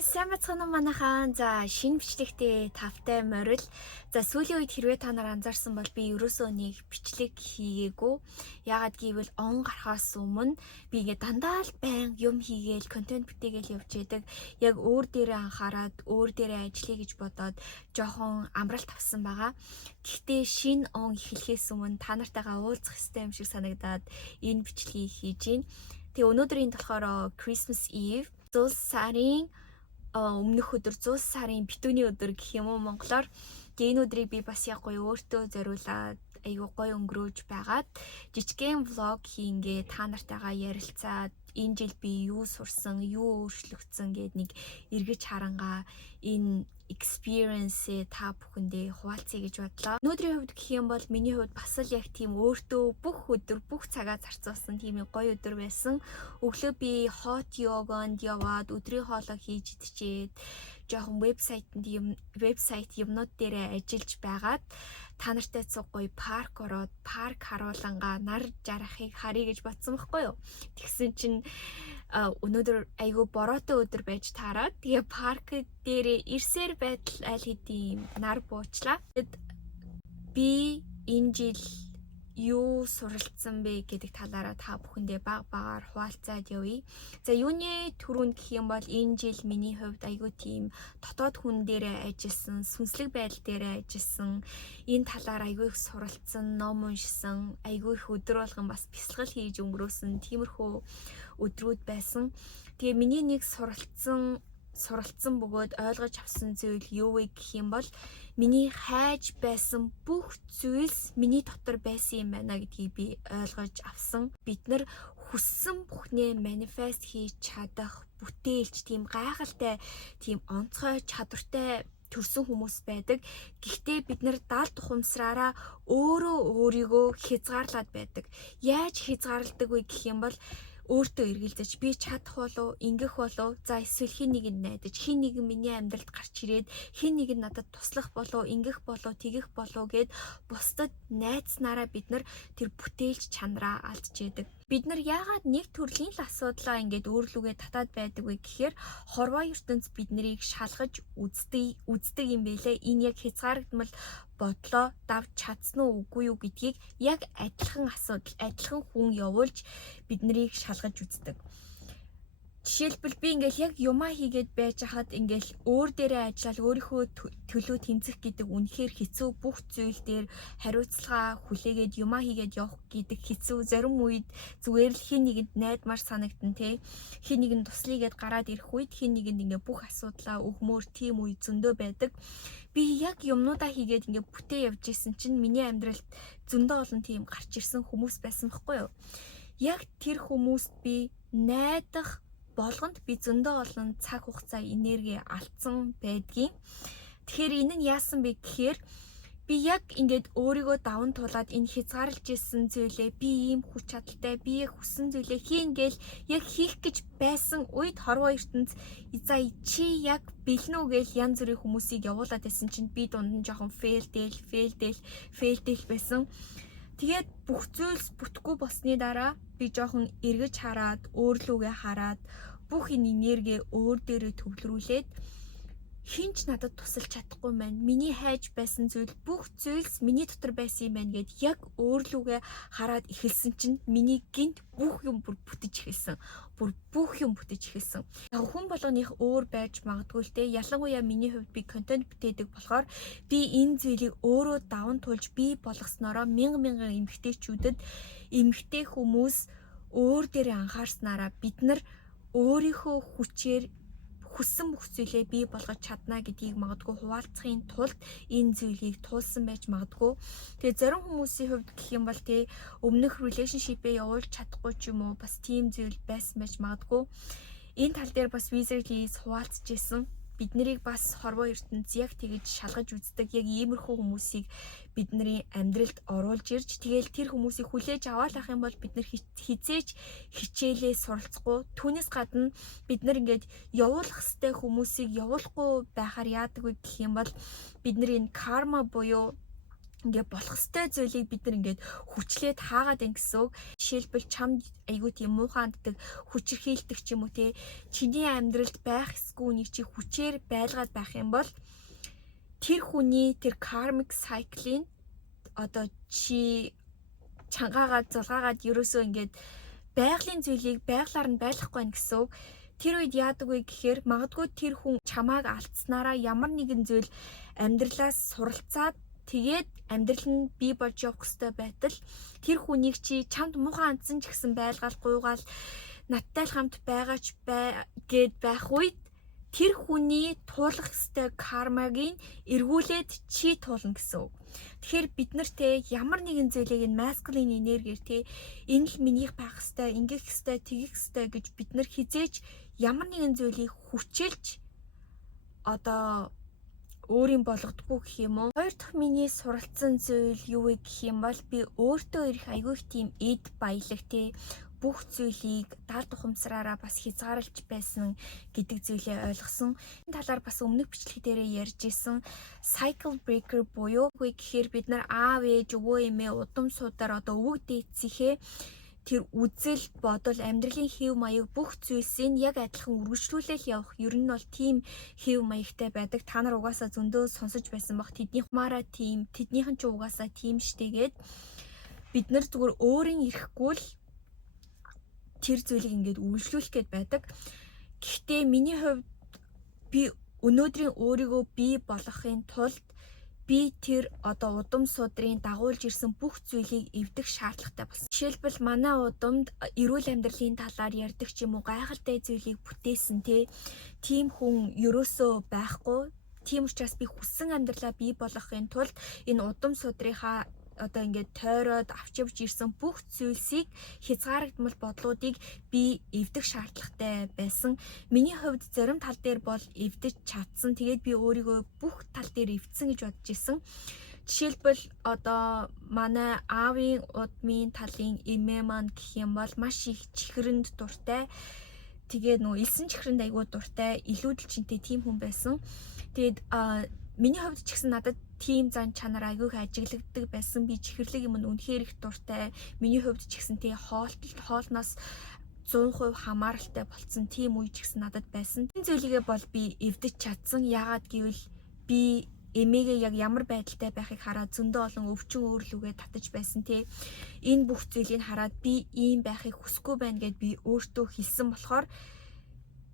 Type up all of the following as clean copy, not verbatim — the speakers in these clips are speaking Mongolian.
сайн бацхан манайхан. За шинэ бичлэгтээ тавтай морил. За сүүлийн үед хэрвээ та нар анзаарсан бол би ерөөсөө нэг бичлэг хийгээгүй. Яагаад гэвэл он гарахаас өмнө би ингээ дандаа л байн юм хийгээл контент бүтээгээл явж байдаг. Яг өөр дээрээ анхаарад өөр дээрээ ажиллая гэж бодоод жоохон амралт авсан байгаа. Гэхдээ шинэ он эхлэхээс өмнө та нартайгаа уулзах хэрэгтэй юм шиг санагдаад энэ бичлэгийг хийж байна. Тэгээ өнөөдрийн болохоор Christmas Eve 100 сарын өмнөх өдөр 100 сарын битүүний өдөр гэх юм уу монголоор. Тэгээ энэ өдрийг би бас яг гоё өөртөө зориулаад айгуу гоё өнгөрөөж байгаад жижигхэн влог хийнгээ та нартайгаа ярилцаад энэ жил би юу сурсан, юу өөрчлөгдсөн гэд нэг эргэж харангаа энэ experience-ээ та бүхэндээ хуваалцъя гэж бодлоо. Өнөөдрийн хувьд гэх юм бол миний хувьд бас л яг тийм өөртөө бүх өдөр бүх цагаа зарцуулсан тийм гоё өдөр байсан. Өглөө би hot yoga-нд яваад өдрийн хоолоо хийж идчихэд жоохон вебсайт юмнууд дээрээ ажиллаж байгаад та нартай цуг гоё парк ороод парк харуулангаа нар жарахыг харъя гэж бодсон байхгүй юу. Тэгсэн чинь өнөөдөр айгүй бороотой өдөр байж таараад тэгээ парк дээрээ ирсээр байтал аль хэдийн нар буучлаа. Тэгэд би энэ жил юу суралцсан бэ гэдэг талаараа та бүхэндээ баг багаар хуваалцаад явъя. За юуны түрүүнд гэх юм бол энэ жил миний хувьд айгүй тийм дотоод хүн дээрээ ажилласан, сүнслэг байдал дээрээ ажилласан, энэ талаар айгүй их суралцсан, ном уншсан, айгүй их өдөр болгон бас бясалгал хийж өнгөрөөсөн тиймэрхүү өдрүүд байсан. Тэгээ миний нэг суралцсан бөгөөд ойлгож авсан зүйл юу вэ гэх юм бол миний хайж байсан бүх зүйлс миний дотор байсан юм байна гэдгийг би ойлгож авсан. Бид нар хүссэн бүхнээ манифест хийж чадах бүтээлч, тийм гайхалтай, тийм онцгой чадвартай төрсэн хүмүүс байдаг. Гэхдээ бид нар даалт ухамсараараа өөрийгөө хязгаарлаад байдаг. Яаж хязгаарладаг вэ гэх юм бол өөртөө эргэлзэж би чадах болов, ингэх болов, за эсвэл хин нэгэнд найдаж, хин нэгэн миний амьдралд гарч ирээд, хин нэг нь надад туслах болов, ингэх болов, тэгэх болов гэд бусдад найдснараа бид нар тэр бүтээлч чанараа алдчихэдэг. Бид нар яагаад нэг төрлийн л асуудлаа ингээд өөрлөгөө татаад байдаг вэ гэхээр хорвоо ертөнц бид нарыг шалгаж үздэг юм байлээ. Энэ яг хязгаардмал бодлоо давж чадсан уу үгүй юу гэдгийг яг адилхан асуудал, адилхан хүн явуулж бид нарыг шалгаж үздэг. Жишээлбэл би ингээл яг юмаа хийгээд байж хахад ингээл өөр дээрээ ажиллаад өөрийнхөө төлөө тэмцэх гэдэг үнэхээр хэцүү, бүх зүйл дээр хариуцлага хүлээгээд юмаа хийгээд явах гэдэг хэцүү. Зарим үед зүгээр л хин нэгэнд найдмаар санагдан те. Хин нэгэнд туслая гэд гараад ирэх үед хин нэгэнд ингээ бүх асуудлаа өгмөр тийм үе зөндөө байдаг. Би яг юмнуудаа хийгээд ингээ бүтээ явж исэн чинь миний амьдралд зөндөө олон тийм гарч ирсэн хүмүүс байсан байхгүй юу? Яг тэр хүмүүст би найдах болгонд би зөндөө олон цаг хугацаа энерги алдсан байдгийн. Тэгэхээр энэ нь яасан бэ гэхээр би яг ингээд өөрийгөө даван туулаад энэ хязгаарлаж ирсэн зүйлээ би ийм хүч чадалтай, би яг хүссэн зүйлээ хийнгээл яг хийх гэж байсан үед хорвоо ертөнц за чи яг бэлнэ үү гээл янз бүрийн хүмүүсийг явуулаад байсан чинь би дунд нь жоохон фейлдэл байсан. Тэгээд бүх зүйлс бүтэхгүй болсны дараа би жоохон эргэж хараад, өөрлөгөө хараад бүх энэ энерги өөр дээрээ төвлөрүүлээд хинч надад тусалж чадахгүй маань. Миний хайж байсан зүйл бүх зүйлс миний дотор байсан юм байна гэд яг өөрлөгөө хараад эхэлсэн чинь миний гинт бүх юм бүтэж эхэлсэн. Бүх юм бүтэж эхэлсэн. Яг хүн болгоных өөр байж магадгүй л те. Ялангуяа миний хувьд би контент бүтээдэг болохоор би энэ зүйлийг өөрөө даван туулж бий болгоснороо мянган эмгтээчүүдэд эмгтээ хүмүүс өөр дээрээ анхаарснараа бид нар өөрийнхөө хүчээр хүссэн бүх зүйлээ бий болгож чадна гэдгийг магадгүй хуваалцахын тулд энэ зүйлийг туулсан байж магадгүй. Тэгээ зарим хүмүүсийн хувьд гэх юм бол те өмнөх relationship-ээ явуулж чадахгүй ч юм уу бас тийм зүйл байсан байж магадгүй. Энэ тал дээр бас Wizardly хуваалцж исэн. Бид нарыг бас хорвоо ертөнц яг тэгэж шалгаж үздэг. Яг иймэрхүү хүмүүсийг бидний амьдралд оруулж ирж тэгэл тэр хүмүүсийг хүлээж аваад ах юм бол бид нар хизээж хичээлээ суралцахгүй. Түүнээс гадна бид нар ингээд явуулах хэвээр хүмүүсийг явуулахгүй байхаар яадаг вэ гэх юм бол бид нар энэ карма буюу ингээ болох ёстой зүйлийг бид нар ингээд хүчлээд хаагаад ин гэсэн үг. Жишээлбэл чамд айгүй тийм муухайддаг, хүчирхийлдэг ч юм уу те. Чиний амьдралд байх эсгүй чи хүчээр байлгаад байх юм бол тэр хүний тэр karmic cycle-ийн одоо чи чангаагаад зулгаагаад ерөөсөө ингээд байгалийн зүйлийг байглаар нь байлгахгүй байх гэсэн үг. Тэр үед яадаг вэ гэхээр магадгүй тэр хүн чамааг алдснараа ямар нэгэн зүйл амьдралаас суралцаад тэгээд амьдрал нь бий болж явах ёстой байтал тэр хүнийг чи чамд муухай хандсан ч гэсэн байлгаал гуйгаал надтай л хамт байгаач гэд байх үед тэр хүний туулах ёстой кармагийн эргүүлээд чи туулна гэсэн үг. Тэгэхээр бид нартэй ямар нэгэн зүйлийг энэ masculine энергиэр те энэ л минийх байх ёстой, ингэх ёстой, тэгэх ёстой гэж бид нар хизээж ямар нэгэн зүйлийг хүчилж одоо өөрийн болгодгүй гэх юм уу. Хоёр дахь миний суралцсан зүйл юу вэ гэх юм бол би өөртөө ирэх айгүй их тийм эд баялаг те бүх зүйлийг даалд ухамсараараа бас хязгаарлаж байсан гэдэг зүйлээ ойлгосон. Энэ талаар бас өмнөх бичлэг дээрээ ярьж исэн cycle breaker буюу гэхээр бид нар аав ээж өвөө эмээ удам суудаар одоо өвөг дээдсийнхээ тэр үзэл бодол амьдралын хэв маяг бүх зүйлсийг яг адилхан үргэлжлүүлэл явах ер нь бол тийм хэв маягтай байдаг. Та нар угаасаа зөндөө сонсож байсан бах тэдний humаараа тийм тэднийхэн ч угаасаа тийм штегээд бид нар зүгээр өөрийн ирэхгүй л тэр зүйлийг ингээд үргэлжлүүлэх гээд байдаг. Гэхдээ миний хувьд би өнөөдрийн өөрийгөө бий болгохын тулд би тэр одоо удам судрын дагуулж ирсэн бүх зүйлийг эвдэх шаардлагатай болсон. Жишээлбэл манай удамд эрүүл амьдралын талаар ярьдаг ч юм уу гайхалтай зүйлийг бүтээсэн тийм хүн ерөөсөө байхгүй. Тийм учраас би хүссэн амьдралаа бий болгохын тулд энэ удам судрынхаа одоо ингээд тойроод авч явж ирсэн бүх зүйлсийг хязгаарлагдмал бодлуудыг би эвдэх шаардлагатай байсан. Миний хувьд зарим тал дээр бол эвдэж чадсан. Тэгээд би өөрийгөө бүх тал дээр эвдсэн гэж бодож исэн. Жишээлбэл одоо манай аавын удмын талын эмээ маань гэх юм бол маш их чихрэнд дуртай. Тэгээд нөө элсэн чихрэнд айгүй дуртай, илүүдэлчинтэй тийм хүн байсан. Тэгээд миний хувьд ч гэсэн надад тийм зан чанар айгүйх ажиглагддаг байсан. Би чихэрлэг юм үнэхээр их дуртай. Миний хувьд ч гэсэн хоолноос 100% хамааралтай болсон тийм үе ч гэсэн надад байсан. Энэ зүйлийгээ бол би эвдэж чадсан. Яагаад гэвэл би эмээгээ яг ямар байдалтай байхыг хараад зөндөө олон өвчин өөрлөгөө татаж байсан Энэ бүх зүйлийг хараад би ийм байхыг хүсэхгүй байна гэд би өөртөө хэлсэн болохоор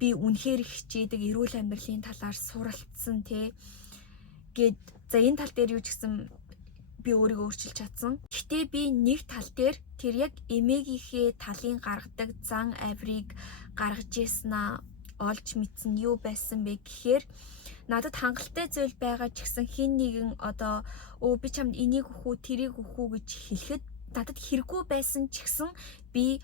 би үнэхээр хичээдэг эрүүл амьдралын талаар суралцсан гээд за энэ тал дээр юу ч гэсэн би өөрийгөө өөрчилж чадсан. Гэхдээ би нэг тал дээр тэр яг эмээгийнхээ талын гаргадаг зан авирыг гаргаж ийснаа олж мэдсэн юу байсан бэ гэхээр надад хангалттай зүйл байгаа ч гэсэн хин нэгэн одоо би чамд энийг өгөх үү тэрийг өгөх үү гэж хэлэхэд надад хэрэггүй байсан ч гэсэн би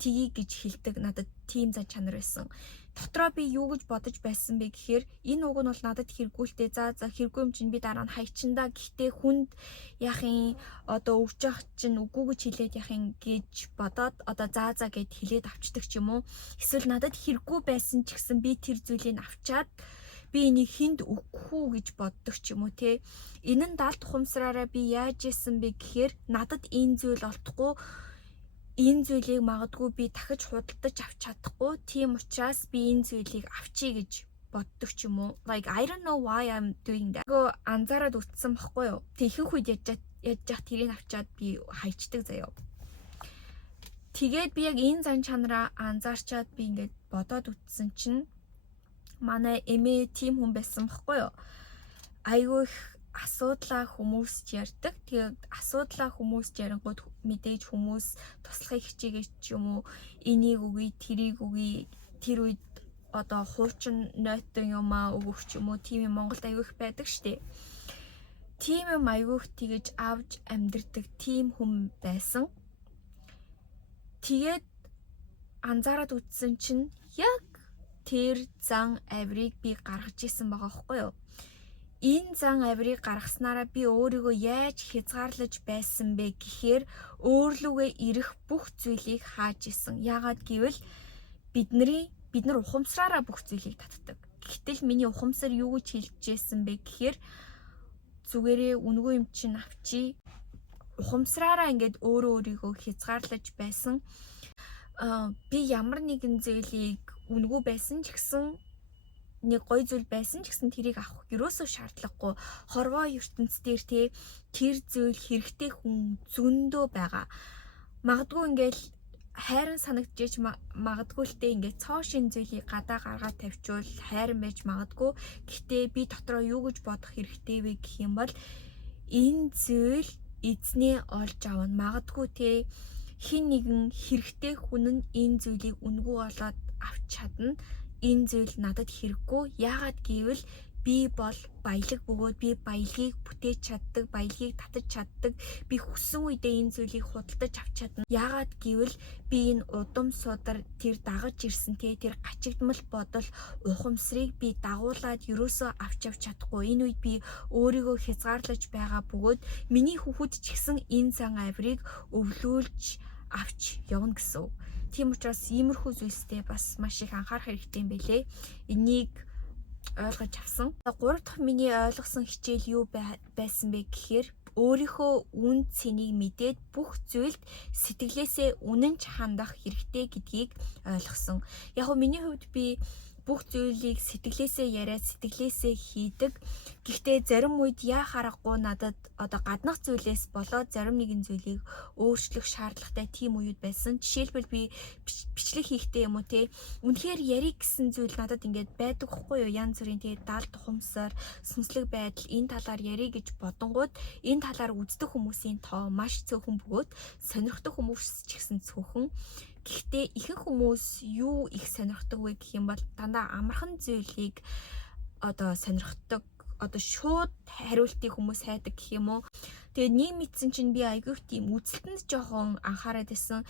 тгий гэж хэлдэг надад тийм зан чанар байсан. Дотроо би юу гэж бодож байсан бэ гэхээр энэ үг нь бол надад хэрэггүйтэй. За хэрэггүй юм чинь би дараа нь хайчиндаа. Гэхдээ хүнд яахын одоо өгч явах чинь үгүй гэж хэлээд яахын гэж бодоод одоо за гэд хэлээд авчдаг ч юм уу. Эсвэл надад хэрэггүй байсан ч гэсэн би тэр зүйлийг авчаад би энийг хүнд өгөх үү гэж боддог ч юм уу Энэ нь даалт ухамсараараа би яаж исэн бэ гэхээр надад энэ зүйл олдохгүй энэ зүйлийг магадгүй би дахиж худалдаж авч чадахгүй. Тийм учраас би энэ зүйлийг авчий гэж боддог ч юм уу. Like I don't know why I'm doing that. Гөө анзаараад үтсэн баггүй юу. Ихэнх үед яаж яах тэрийг авчаад би хайчдаг заяа. Тэгээд би яг энэ зан чанараа анзаарчаад би ингээд бодоод үтсэн чинь манай эмээ тийм хүн байсан баггүй юу. Айгүй их асуудлаа хүмүүс ярьдаг. Тэгээд асуудлаа хүмүүс ярингууд мэдээж хүмүүс туслахыг хичээгээ ч юм уу энийг үгүй тэрийг үгүй тэр үед одоо хуучин нойтон юм өгөх ч юм уу тийм юм Монголд айгүйх байдаг штэ. Тийм юм айгүйх тэгэж авч амьдрдаг тийм хүн байсан. Тэгээд анзаараад үтсэн чинь яг тэр зан авирыг би гаргаж исэн байгаа байхгүй юу. Энэ зан авирыг гаргаснараа би өөрийгөө яаж хязгаарлаж байсан бэ гэхээр өөрлөгөө ирэх бүх зүйлийг хааж исэн. Яагаад гэвэл бид нар ухамсараараа бүх зүйлийг татдаг. Гэтэл миний ухамсар юу гэж хэлж байсан бэ гэхээр зүгээрээ үнгүй юм чинь авчи. Ухамсараараа ингээд өөрөө өөрийгөө хязгаарлаж байсан. Би ямар нэгэн зүйлийг үнгүй байсан ч гэсэн нэг гоё зүйл байсан ч гэсэн тэрийг авах ерөөсөө шаардлагагүй. Хорвоо ертөнц дээр тэр зүйл хэрэгтэй хүн зөндөө байгаа. Магадгүй ингээд хайран санагдчихэж магадгүй л дээ ингээд цоо шин зүйлийг гадаа гаргаад тавьчвал хайран байж магадгүй. Гэхдээ би дотроо юу гэж бодох хэрэгтэй вэ гэх юм бол энэ зүйл эзнээ олж авна. Магадгүй хин нэгэн хэрэгтэй хүн нь энэ зүйлийг үнгүй олоод авч чадна. Энэ зүйл надад хэрэггүй. Яагаад гэвэл би бол баялаг бөгөөд би баялагийг бүтээж чаддаг, баялагийг татаж чаддаг. Би хүссэн үедээ энэ зүйлийг худалдаж авч чадна. Яагаад гэвэл би энэ удам судар тэр дагаж ирсэн тэр гачигдмал бодол, ухамсарыг би дагуулад ерөөсөө авч чадахгүй. Энэ үед би өөрийгөө хязгаарлаж байгаа бөгөөд миний хүүхэд ч гэсэн энэ зан авирыг өвлүүлж авч явна гэсэн. Тийм учраас иймэрхүү зүйлстэй бас маш их анхаарах хэрэгтэй юм байлээ. Энийг ойлгож авсан. 3 дахь миний ойлгосон хичээл юу байсан бэ гэхээр өөрийнхөө үн цэнийг мэдээд бүх зүйлд сэтгэлээсээ үнэнч хандах хэрэгтэй гэдгийг ойлгосон. Яг нь миний хувьд би бүх зүйлийг сэтгэлээсээ яриад сэтгэлээсээ хийдэг. Гэхдээ зарим үед яах аргагүй надад одоо гаднах зүйлээс болоод зарим нэгэн зүйлийг өөрчлөх шаардлагатай тийм үед байсан. Жишээлбэл би бичлэг хийхдээ юм уу үнэхээр ярих гэсэн зүйл надад ингээд байдаг хгүй юу? Янз бүрийн даал тухамсар, сүнслэг байдал энэ талаар ярих гэж бодонгууд энэ талаар үздэг хүмүүсийн тоо маш цөөхөн бөгөөд сонирхдог хүмүүс ч гэсэн цөөхөн. Гэхдээ ихэнх хүмүүс юу их сонирхдаг вэ гэх юм бол дандаа амархан зүйлийг одоо сонирхдаг, одоо шууд хариултыг хүмүүс хайдаг гэх юм уу. Тэгээд нэг мэдсэн чинь би айгүйх тийм үзэлтэнд жоохон анхаарал байсан.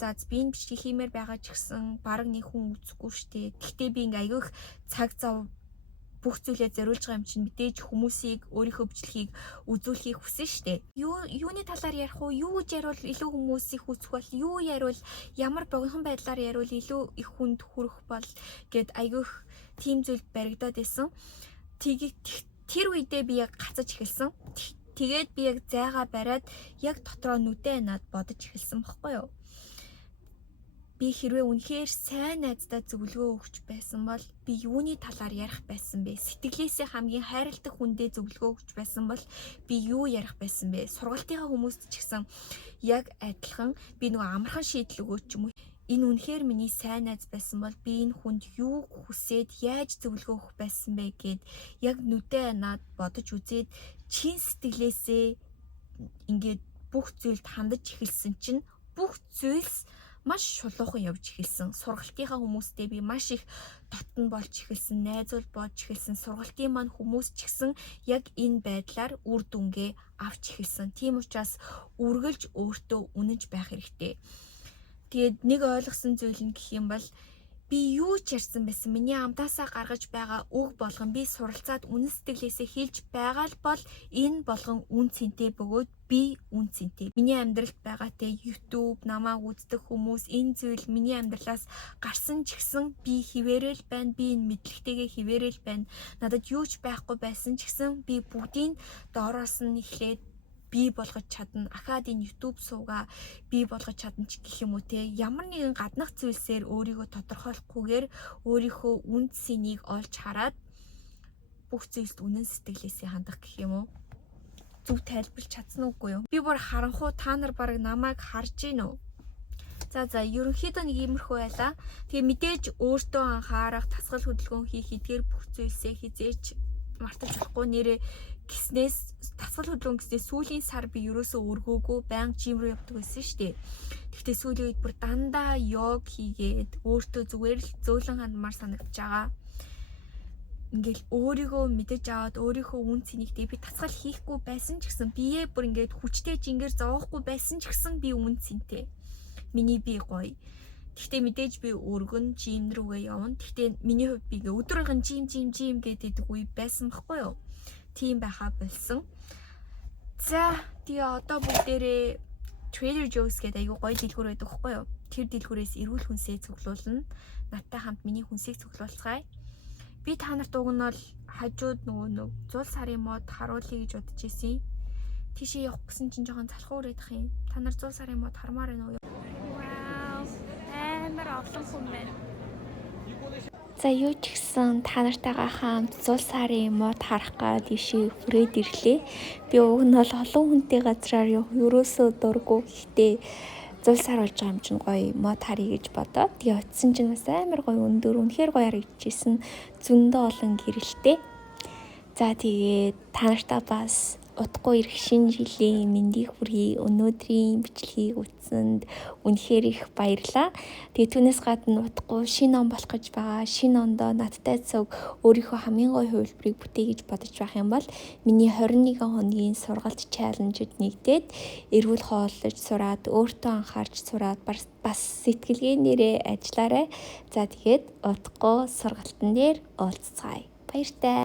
За би энэ бичлэг хиймээр байгаа ч гэсэн баг нэг хүн үзэхгүй штэ. Гэхдээ би ингээ айгүйх цаг зав бүх зүйлээ зориулж байгаа юм чинь мэдээж хүмүүсийг өөрийнхөө бичлэгийг үзүүлэхийг хүсэн штэ. Юуны талаар ярих уу? Юу гэж яривал илүү хүмүүс их үзэх бол, юу яривал ямар богинохон байдлаар яривал илүү их хүнд хүрэх бол гэд айгүйх тийм зүйл баригдаад байсан. Тэр үедээ би яг гацаж эхэлсэн. Тэгээд би яг зайгаа бариад яг дотроо нүдэ над бодож эхэлсэн баггүй юу? Би хэрвээ үнэхээр сайн найздаа зөвлөгөө өгч байсан бол би юуны талаар ярих байсан бэ? Сэтгэлээсээ хамгийн хайрладаг хүндээ зөвлөгөө өгч байсан бол би юу ярих байсан бэ? Сургалтынхаа хүмүүст ч гэсэн яг адилхан би нөгөө амархан шийдэл өгөөч юм уу? Энэ үнэхээр миний сайн найз байсан бол би энэ хүнд юу хүсээд яаж зөвлөгөө өгөх байсан бэ гэд яг нүдэ над бодож үзээд чин сэтгэлээсээ ингээд бүх зүйлд хандаж эхэлсэн чинь бүх зүйлс маш шулуухан явж эхэлсэн. Сургалтынхаа хүмүүстэй би маш их дотн болж эхэлсэн, найзуул болж эхэлсэн. Сургалтын маань хүмүүс ч гэсэн яг энэ байдлаар үр дүнгээ авч эхэлсэн. Тийм учраас үргэлж өөртөө үнэнч байх хэрэгтэй. Тэгээд нэг ойлгосон зүйл нь гэх юм бол би юу ч ярьсан байсан. Миний амдаасаа гаргаж байгаа үг болгон би суралцаад үнэн сэтгэлээсээ хэлж байгаа л бол энэ болгон үн цэнтэй бөгөөд би үн цэнтэй. Миний амьдралд байгаа YouTube, намайг үздэг хүмүүс энэ зүйл миний амьдралаас гарсан ч гэсэн би хിവэрэл байна. Би энэ мэдлэгтэйгээ хിവэрэл байна. Надад юу ч байхгүй байсан ч гэсэн би бүгдийг доороос нь эхлээд би болгож чадна. Ахаад энэ YouTube суугаа би болгож чадна ч гэх юм уу ямар нэгэн гаднах зүйлсээр өөрийгөө тодорхойлохгүйгээр өөрийнхөө үнд цэнийг олж хараад бүх зүйлд үнэн сэтгэлээсээ хандах гэх юм уу? Зөв тайлбарлаж чадсан уугүй юу? Би бүр харанхуу та нар баг намайг харж гин үү? За ерөнхийдөө нэг иймэрхүү байлаа. Тэгээ мэдээж өөртөө анхаарах, тасгал хөдөлгөөн хийх эдгээр бүх зүйлсээ хизээж мартаж болохгүй нэрээ гиснээс тасгал хөдөлгөөн гэснээр сүүлийн сар би ерөөсөө өргөөгүй байнга жим рүү явдаг байсан шүү дээ. Гэхдээ сүүлийн үед бүр дандаа йог хийгээд өөртөө зүгээр л зөөлөн хандмаар санагдаж байгаа. Ингээл өөрийгөө мэдэж аваад өөрийнхөө үн цэнийгтэй би тасгал хийхгүй байсан ч гэсэн биеэ бүр ингээд хүчтэй жингээр зовоохгүй байсан ч гэсэн би үн цэнтэй. Миний бие гоё. Гэхдээ мэдээж би өргөн жим рүүгээ явна. Гэхдээ миний хувьд би өдрөөргөн жим гэдэг үе байсан байхгүй юу? Тийм байхаа болсон. За тэгээ одоо бүгдээрээ Trader Joe's гэдэг айгүй гоё дэлгүүр байдаг байхгүй юу? Тэр дэлгүүрээс эрүүл хүнсээ цуглуулна. Надтай хамт миний хүнсийг цуглуулцгаая. Би та нарт уг нь бол хажууд нэг зул сарын мод харуулъя гэж бодож ирсэн. Тийшээ явах гэсэн чинь жоохон залхуу өрөөх юм. Та нар зул сарын мод хармаар байна уу? Вау! Амар олон хүн байна. За юу ч гэсэн та нартайгаа хамт зул сарын мод харах гад ишээ хүрээд ирлээ. Би уг нь бол олон хүнтэй газраар ерөөсөө дурггүй. Гэхдээ зул сар болж байгаа юм чинь гоё мод харъя гэж бодоод тэгээ утсан чинь бас амар гоё өндөр үнэхээр гоё харагдчихсэн. Зөндөө олон гэрэлтэй. За тэгээ та нартай бас удахгүй ирэх шинэ жилийн мэндийг хүргэе. Өнөөдрийн бичлэгийг үзсэнд үнэхээр их баярлалаа. Тэгээ түүнээс гадна удахгүй шинэ он болох гэж байгаа. Шинэ ондоо надтай цуг өөрийнхөө хамгийн гоё хувилбарыг бүтээе гэж бодож байх юм бол миний 21 хоногийн сургалт чаленжид нэгдээд эрүүл хооллож сураад өөртөө анхаарч сураад бас сэтгэлгээнээрээ ажиллаарай. За тэгээд удахгүй сургалтын дээр уулзцаая. Баяртай.